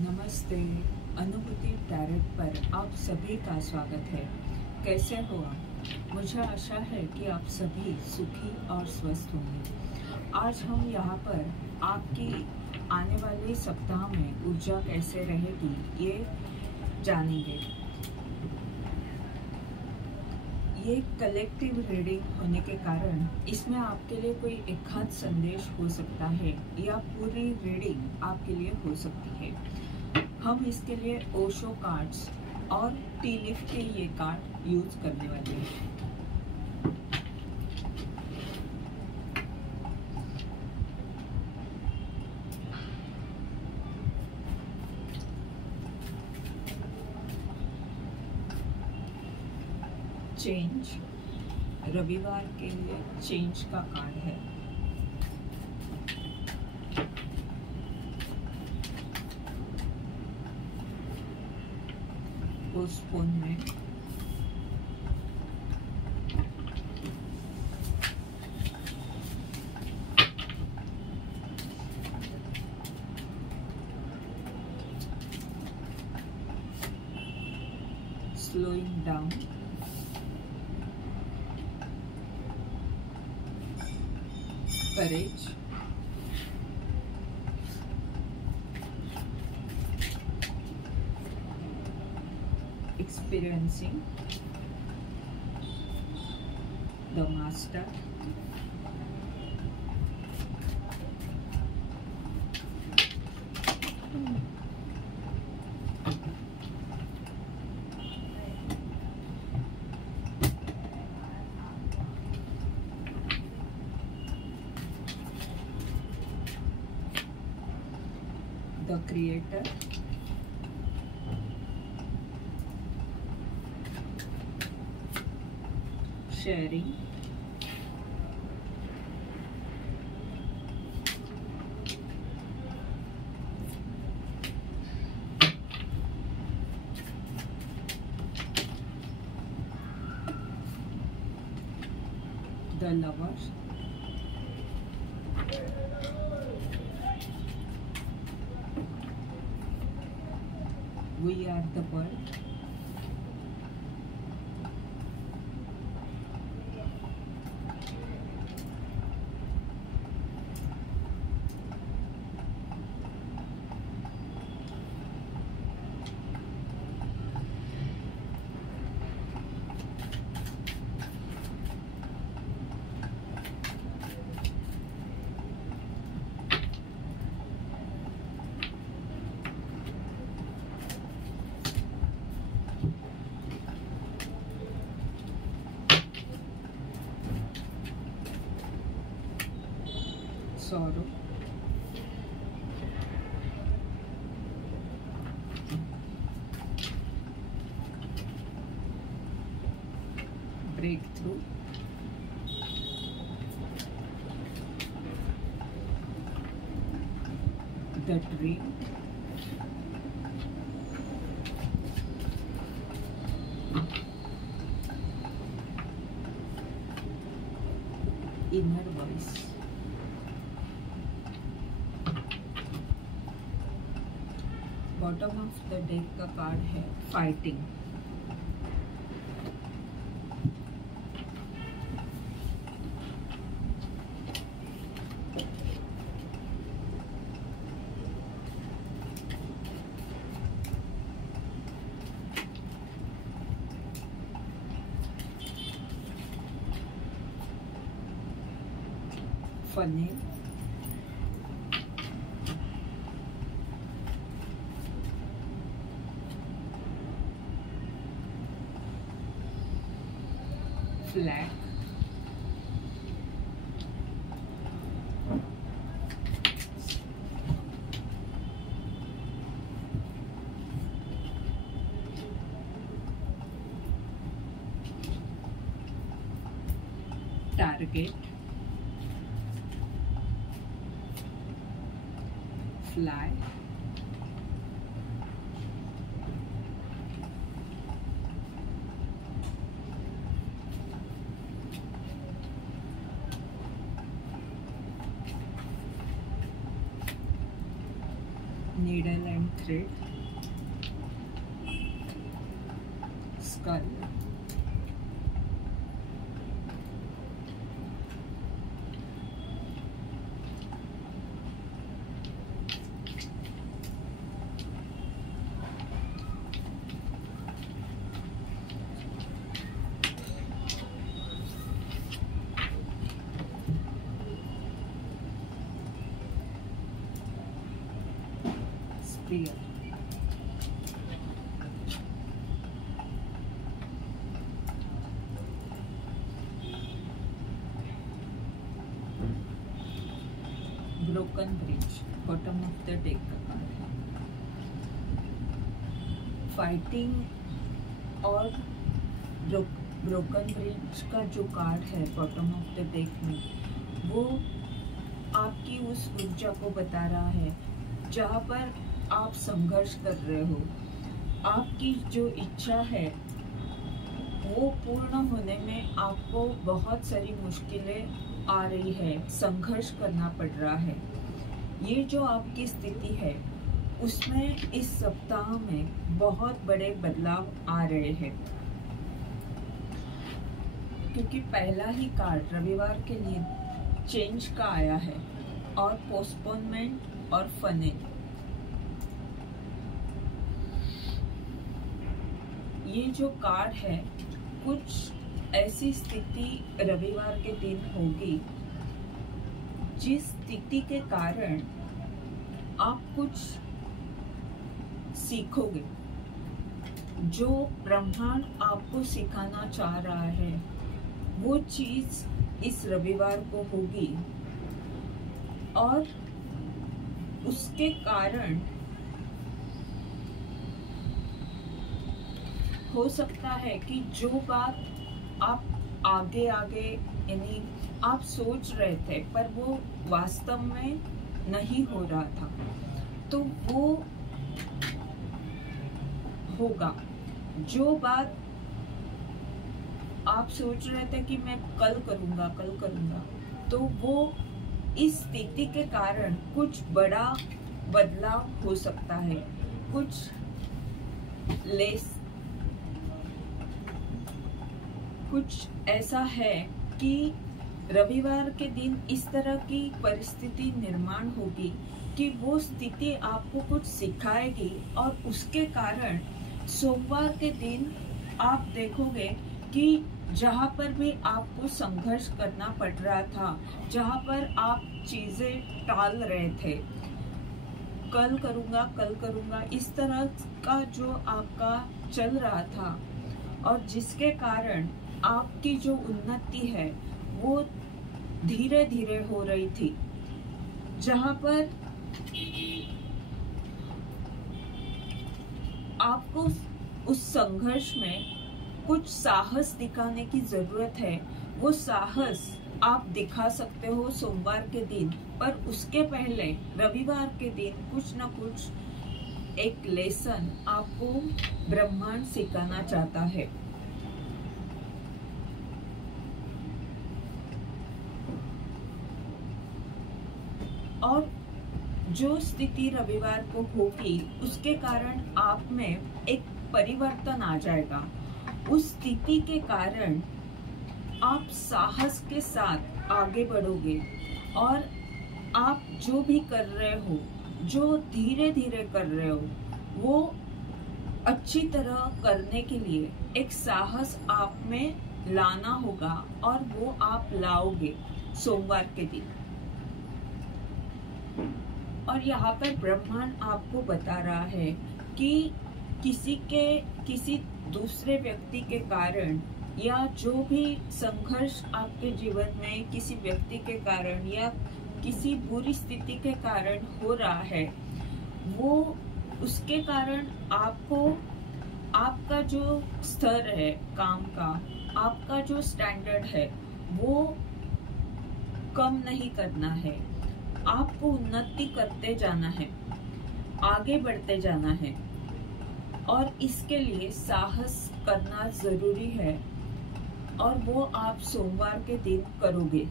नमस्ते। अनुभूति टैरेट पर आप सभी का स्वागत है। कैसे हो आप? मुझे आशा है कि आप सभी सुखी और स्वस्थ होंगे। आज हम यहाँ पर आपकी आने वाले सप्ताह में ऊर्जा कैसे रहेगी ये जानेंगे। ये कलेक्टिव रीडिंग होने के कारण इसमें आपके लिए कोई एक आध संदेश हो सकता है या पूरी रीडिंग आपके लिए हो सकती है। हम इसके लिए ओशो कार्ड्स और टी लीफ के ये कार्ड यूज करने वाले हैं। चेंज, रविवार के लिए चेंज का कार्ड है। Postponement, slowing down, courage, experiencing, the master, the creator, sharing, the lover, we are the world, sorrow, breakthrough, the dream, inner voice, bottom of the deck का card है fighting, funny, flag, target, fly, needle and thread, skull, spear, broken bridge, bottom of the deck का card है। Fighting और broken bridge का जो card है bottom of the deck में, वो आपकी उस ऊर्जा को बता रहा है जहाँ पर आप संघर्ष कर रहे हो। आपकी जो इच्छा है वो पूर्ण होने में आपको बहुत सारी मुश्किलें आ रही है, संघर्ष करना पड़ रहा है। ये जो आपकी स्थिति है उसमें इस सप्ताह में बहुत बड़े बदलाव आ रहे हैं, क्योंकि पहला ही कार्ड रविवार के लिए चेंज का आया है और पोस्टपोनमेंट और फनिंग। ये जो कार्ड है, कुछ ऐसी स्थिति रविवार के दिन होगी जिस स्थिति के कारण आप कुछ सीखोगे। जो ब्रह्मांड आपको सिखाना चाह रहा है वो चीज इस रविवार को होगी, और उसके कारण हो सकता है कि जो बात आप आगे यानी आप सोच रहे थे पर वो वास्तव में नहीं हो रहा था, तो वो होगा। जो बात आप सोच रहे थे कि मैं कल करूंगा, तो वो इस स्थिति के कारण कुछ बड़ा बदलाव हो सकता है। कुछ ऐसा है कि रविवार के दिन इस तरह की परिस्थिति निर्माण होगी कि वो स्थिति आपको कुछ सिखाएगी, और उसके कारण सोमवार के दिन आप देखोगे कि जहाँ पर भी आपको संघर्ष करना पड़ रहा था, जहाँ पर आप चीजें टाल रहे थे, कल करूँगा इस तरह का जो आपका चल रहा था, और जिसके कारण आपकी जो उन्नति है वो धीरे धीरे हो रही थी, जहाँ पर आपको उस संघर्ष में कुछ साहस दिखाने की जरूरत है। वो साहस आप दिखा सकते हो सोमवार के दिन, पर उसके पहले रविवार के दिन कुछ न कुछ एक लेसन आपको ब्रह्मांड सिखाना चाहता है। और जो स्थिति रविवार को होगी उसके कारण आप में एक परिवर्तन आ जाएगा। उस स्थिति के कारण आप साहस के साथ आगे बढ़ोगे, और आप जो भी कर रहे हो, जो धीरे धीरे कर रहे हो, वो अच्छी तरह करने के लिए एक साहस आप में लाना होगा, और वो आप लाओगे सोमवार के दिन। और यहाँ पर ब्रह्मांड आपको बता रहा है कि किसी दूसरे व्यक्ति के कारण, या जो भी संघर्ष आपके जीवन में किसी व्यक्ति के कारण या किसी बुरी स्थिति के कारण हो रहा है, वो उसके कारण आपको आपका जो स्तर है काम का, आपका जो स्टैंडर्ड है वो कम नहीं करना है। आपको उन्नति करते जाना है, आगे बढ़ते जाना है, और इसके लिए साहस करना जरूरी है, और वो आप सोमवार के दिन करोगे।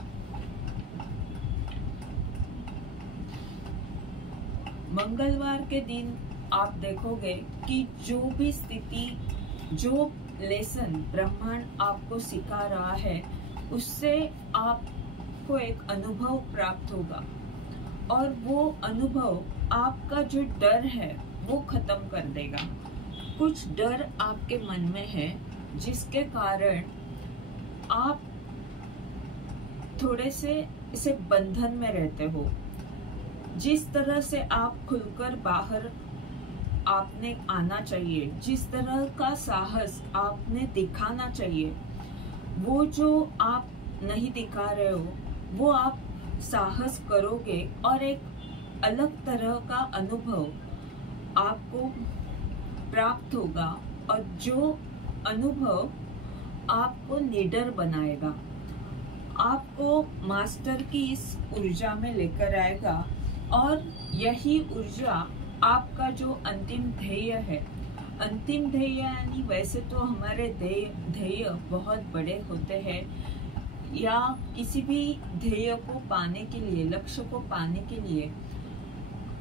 मंगलवार के दिन आप देखोगे कि जो भी स्थिति, जो लेसन ब्रह्मांड आपको सिखा रहा है, उससे आपको एक अनुभव प्राप्त होगा और वो अनुभव आपका जो डर है वो खत्म कर देगा। कुछ डर आपके मन में है जिसके कारण आप थोड़े से इसे बंधन में रहते हो। जिस तरह से आप खुलकर बाहर आपने आना चाहिए, जिस तरह का साहस आपने दिखाना चाहिए, वो जो आप नहीं दिखा रहे हो वो आप साहस करोगे और एक अलग तरह का अनुभव आपको प्राप्त होगा और जो अनुभव आपको निडर बनाएगा, आपको मास्टर की इस ऊर्जा में लेकर आएगा और यही ऊर्जा आपका जो अंतिम ध्येय है। अंतिम ध्येय यानी वैसे तो हमारे ध्येय बहुत बड़े होते हैं, या किसी भी ध्येय को पाने के लिए, लक्ष्य को पाने के लिए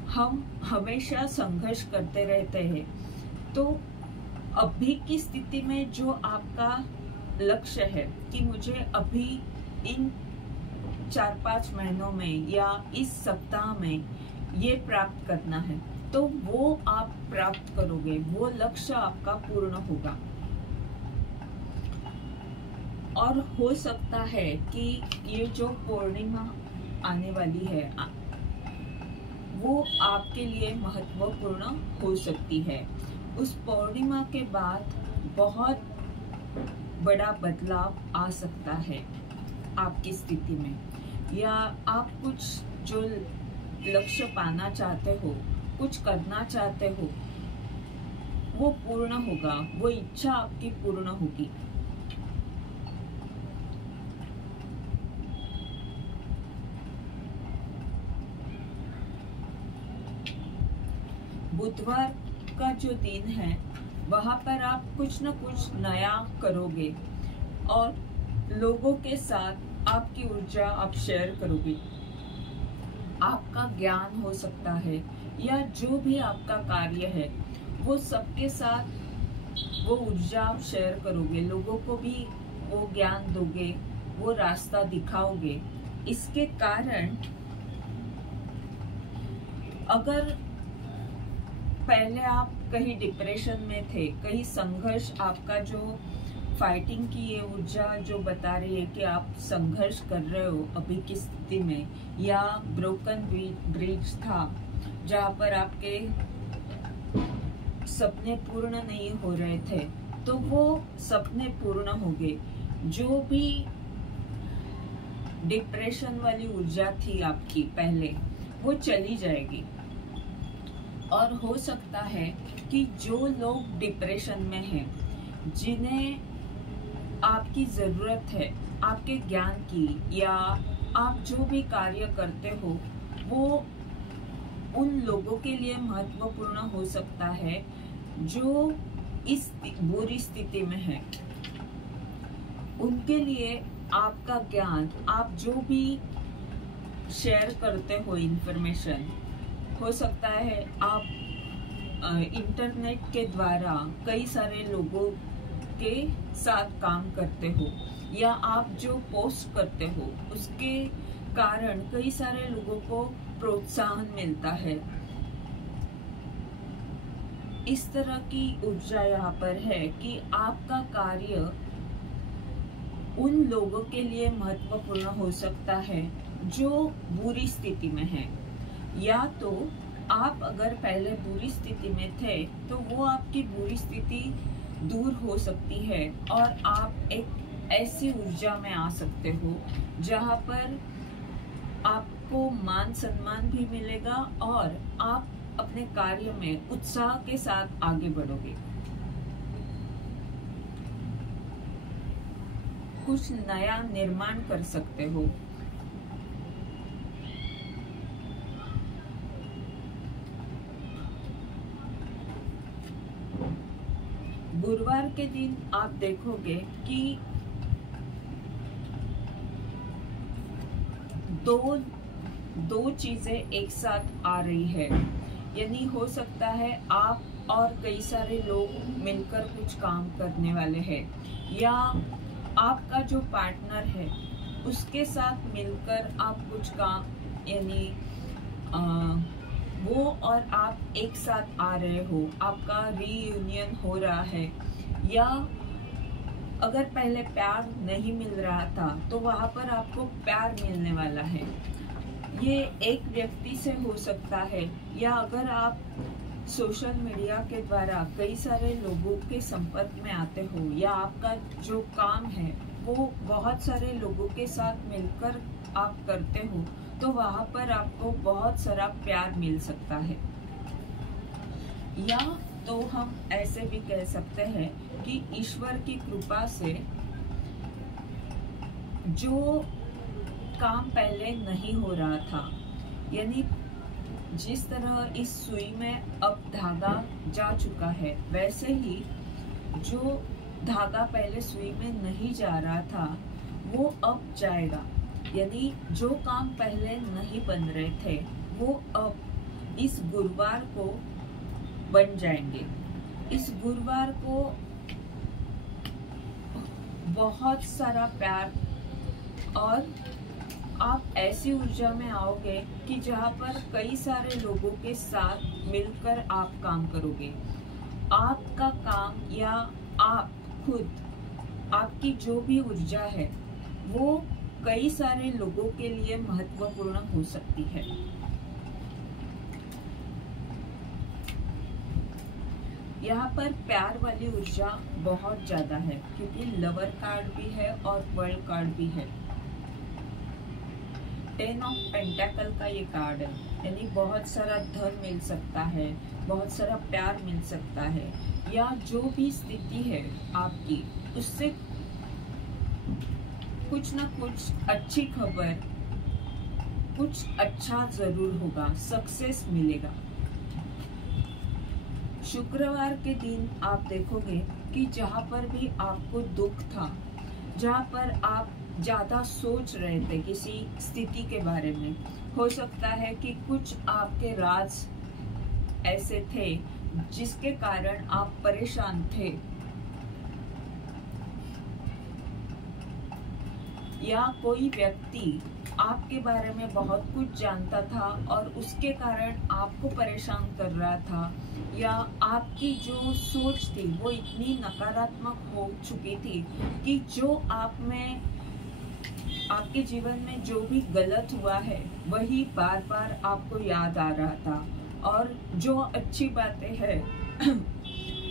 हम हमेशा संघर्ष करते रहते हैं। तो अभी की स्थिति में जो आपका लक्ष्य है कि मुझे अभी इन 4-5 महीनों में या इस सप्ताह में ये प्राप्त करना है, तो वो आप प्राप्त करोगे, वो लक्ष्य आपका पूर्ण होगा। और हो सकता है कि ये जो पूर्णिमा आने वाली है वो आपके लिए महत्वपूर्ण हो सकती है। उस पूर्णिमा के बाद बहुत बड़ा बदलाव आ सकता है आपकी स्थिति में, या आप कुछ जो लक्ष्य पाना चाहते हो, कुछ करना चाहते हो, वो पूर्ण होगा, वो इच्छा आपकी पूर्ण होगी। बुधवार का जो दिन है वहां पर आप कुछ न कुछ नया करोगे और लोगों के साथ आपकी ऊर्जा आप शेयर करोगे। आपका ज्ञान हो सकता है या जो भी आपका कार्य है वो सबके साथ वो ऊर्जा आप शेयर करोगे, लोगों को भी वो ज्ञान दोगे, वो रास्ता दिखाओगे। इसके कारण अगर पहले आप कहीं डिप्रेशन में थे, कहीं संघर्ष, आपका जो फाइटिंग की ये ऊर्जा जो बता रही है कि आप संघर्ष कर रहे हो अभी की स्थिति में, या ब्रोकन ब्रिज था जहाँ पर आपके सपने पूर्ण नहीं हो रहे थे, तो वो सपने पूर्ण होंगे। जो भी डिप्रेशन वाली ऊर्जा थी आपकी पहले, वो चली जाएगी। और हो सकता है कि जो लोग डिप्रेशन में हैं, जिन्हें आपकी जरूरत है आपके ज्ञान की, या आप जो भी कार्य करते हो वो उन लोगों के लिए महत्वपूर्ण हो सकता है जो इस बुरी स्थिति में है। उनके लिए आपका ज्ञान, आप जो भी शेयर करते हो इंफॉर्मेशन, हो सकता है आप इंटरनेट के द्वारा कई सारे लोगों के साथ काम करते हो, या आप जो पोस्ट करते हो उसके कारण कई सारे लोगों को प्रोत्साहन मिलता है। इस तरह की ऊर्जा यहाँ पर है कि आपका कार्य उन लोगों के लिए महत्वपूर्ण हो सकता है जो बुरी स्थिति में है, या तो आप अगर पहले बुरी स्थिति में थे तो वो आपकी बुरी स्थिति दूर हो सकती है और आप एक ऐसी ऊर्जा में आ सकते हो जहाँ पर आपको मान सम्मान भी मिलेगा और आप अपने कार्य में उत्साह के साथ आगे बढ़ोगे। कुछ नया निर्माण कर सकते हो। गुरुवार के दिन आप देखोगे कि दो चीजें एक साथ आ रही है। यानी हो सकता है आप और कई सारे लोग मिलकर कुछ काम करने वाले हैं, या आपका जो पार्टनर है उसके साथ मिलकर आप कुछ काम, यानी वो और आप एक साथ आ रहे हो, आपका रीयूनियन हो रहा है। या अगर पहले प्यार नहीं मिल रहा था तो वहाँ पर आपको प्यार मिलने वाला है। ये एक व्यक्ति से हो सकता है, या अगर आप सोशल मीडिया के द्वारा कई सारे लोगों के संपर्क में आते हो, या आपका जो काम है वो बहुत सारे लोगों के साथ मिलकर आप करते हो, तो वहाँ पर आपको बहुत सारा प्यार मिल सकता है। या तो हम ऐसे भी कह सकते हैं कि ईश्वर की कृपा से जो काम पहले नहीं हो रहा था, यानी जिस तरह इस सुई में अब धागा जा चुका है, वैसे ही जो धागा पहले सुई में नहीं जा रहा था वो अब जाएगा। यानी जो काम पहले नहीं बन रहे थे वो अब इस गुरुवार को बन जाएंगे। इस गुरुवार को बहुत सारा प्यार, और आप ऐसी ऊर्जा में आओगे कि जहाँ पर कई सारे लोगों के साथ मिलकर आप काम करोगे। आपका काम या आप खुद, आपकी जो भी ऊर्जा है वो कई सारे लोगों के लिए महत्वपूर्ण हो सकती है। यहाँ पर प्यार वाली ऊर्जा बहुत ज्यादा है, क्योंकि लवर कार्ड भी है और वर्ल्ड कार्ड भी है। 10 ऑफ पेंटाकल का ये कार्ड है, यानी बहुत सारा धन मिल सकता है, बहुत सारा प्यार मिल सकता है, या जो भी स्थिति है आपकी उससे कुछ ना कुछ अच्छी खबर, कुछ अच्छा जरूर होगा, सक्सेस मिलेगा। शुक्रवार के दिन आप देखोगे कि जहाँ पर भी आपको दुख था, जहाँ पर आप ज्यादा सोच रहे थे किसी स्थिति के बारे में, हो सकता है कि कुछ आपके राज ऐसे थे जिसके कारण आप परेशान थे, या कोई व्यक्ति आपके बारे में बहुत कुछ जानता था और उसके कारण आपको परेशान कर रहा था, या आपकी जो सोच थी वो इतनी नकारात्मक हो चुकी थी कि जो आप में, आपके जीवन में जो भी गलत हुआ है वही बार बार आपको याद आ रहा था, और जो अच्छी बातें हैं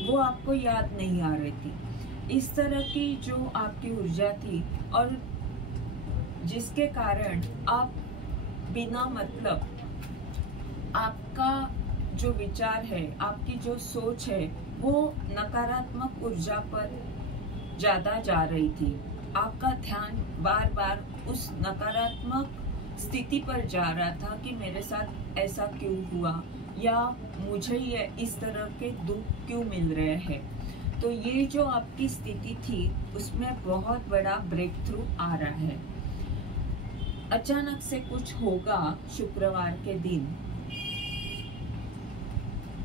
वो आपको याद नहीं आ रही थी। इस तरह की जो आपकी ऊर्जा थी, और जिसके कारण आप बिना मतलब, आपका जो विचार है, आपकी जो सोच है वो नकारात्मक ऊर्जा पर ज्यादा जा रही थी। आपका ध्यान बार बार उस नकारात्मक स्थिति पर जा रहा था कि मेरे साथ ऐसा क्यों हुआ, या मुझे ये इस तरह के दुख क्यों मिल रहे हैं। तो ये जो आपकी स्थिति थी उसमें बहुत बड़ा ब्रेक थ्रू आ रहा है। अचानक से कुछ होगा शुक्रवार के दिन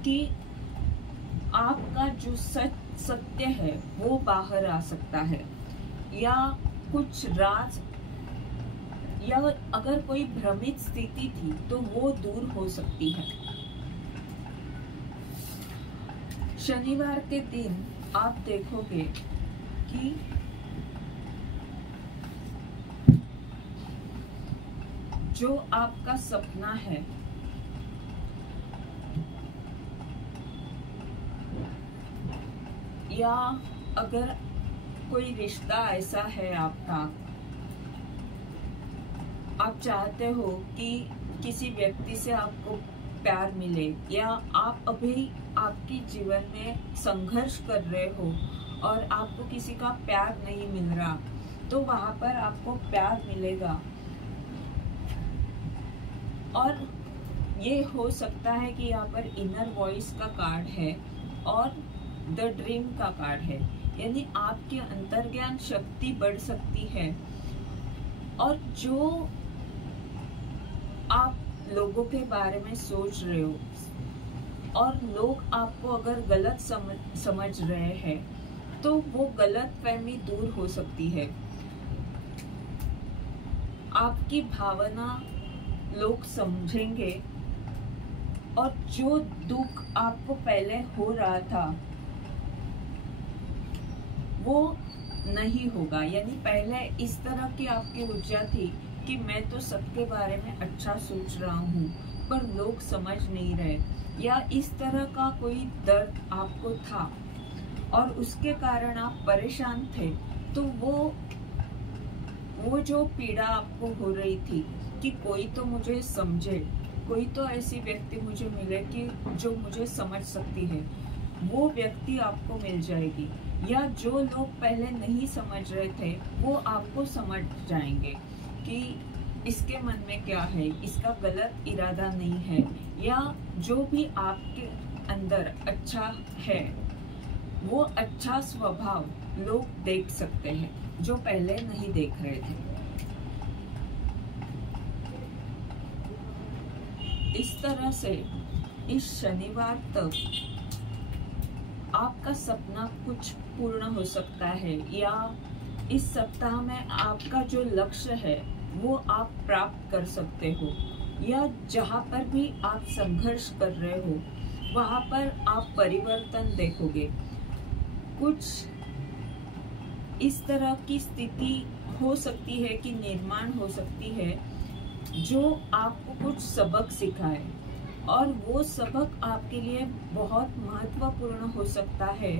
कि आपका जो सत्य है वो बाहर आ सकता है, या कुछ राज, या अगर कोई भ्रमित स्थिति थी तो वो दूर हो सकती है। शनिवार के दिन आप देखोगे कि जो आपका सपना है या अगर कोई रिश्ता ऐसा है आपका, आप चाहते हो कि किसी व्यक्ति से आपको प्यार मिले, या आप अभी आपके जीवन में संघर्ष कर रहे हो और आपको किसी का प्यार नहीं मिल रहा, तो वहां पर आपको प्यार मिलेगा। और ये हो सकता है कि यहाँ पर इनर वॉइस का कार्ड है और द ड्रीम का कार्ड है, यानी आपकी अंतर्ज्ञान शक्ति बढ़ सकती है, और जो आप लोगों के बारे में सोच रहे हो और लोग आपको अगर गलत समझ रहे हैं तो वो गलत फहमी दूर हो सकती है। आपकी भावना लोग समझेंगे और जो दुख आपको पहले हो रहा था वो नहीं होगा। यानी पहले इस तरह की आपकी ऊर्जा थी कि मैं तो सबके बारे में अच्छा सोच रहा हूँ पर लोग समझ नहीं रहे, या इस तरह का कोई दर्द आपको था और उसके कारण आप परेशान थे, तो वो जो पीड़ा आपको हो रही थी कि कोई तो मुझे समझे, कोई तो ऐसी व्यक्ति मुझे मिले कि जो मुझे समझ सकती है, वो व्यक्ति आपको मिल जाएगी। या जो लोग पहले नहीं समझ रहे थे वो आपको समझ जाएंगे कि इसके मन में क्या है, इसका गलत इरादा नहीं है, या जो भी आपके अंदर अच्छा है वो अच्छा स्वभाव लोग देख सकते हैं जो पहले नहीं देख रहे थे। इस तरह से इस शनिवार तक आपका सपना कुछ पूर्ण हो सकता है, या इस सप्ताह में आपका जो लक्ष्य है वो आप प्राप्त कर सकते हो, या जहाँ पर भी आप संघर्ष कर रहे हो वहाँ पर आप परिवर्तन देखोगे। कुछ इस तरह की स्थिति हो सकती है कि निर्माण हो सकती है जो आपको कुछ सबक सिखाए, और वो सबक आपके लिए बहुत महत्वपूर्ण हो सकता है,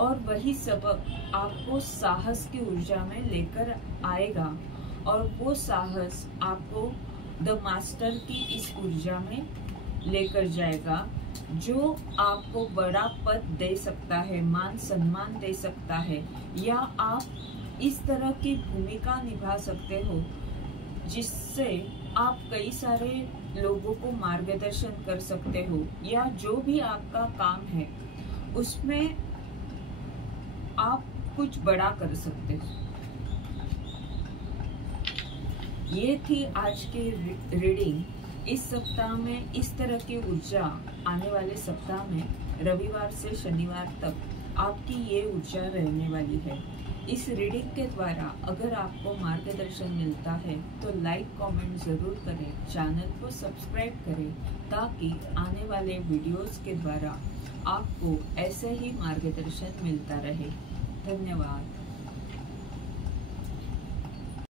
और वही सबक आपको साहस की ऊर्जा में लेकर आएगा, और वो साहस आपको द मास्टर की इस ऊर्जा में लेकर जाएगा जो आपको बड़ा पद दे सकता है, मान सम्मान दे सकता है, या आप इस तरह की भूमिका निभा सकते हो जिससे आप कई सारे लोगों को मार्गदर्शन कर सकते हो, या जो भी आपका काम है उसमें आप कुछ बड़ा कर सकते हो। ये थी आज की रीडिंग। इस सप्ताह में इस तरह की ऊर्जा आने वाले सप्ताह में रविवार से शनिवार तक आपकी ये ऊर्जा रहने वाली है। इस रीडिंग के द्वारा अगर आपको मार्गदर्शन मिलता है तो लाइक कमेंट ज़रूर करें, चैनल को सब्सक्राइब करें ताकि आने वाले वीडियोस के द्वारा आपको ऐसे ही मार्गदर्शन मिलता रहे। धन्यवाद।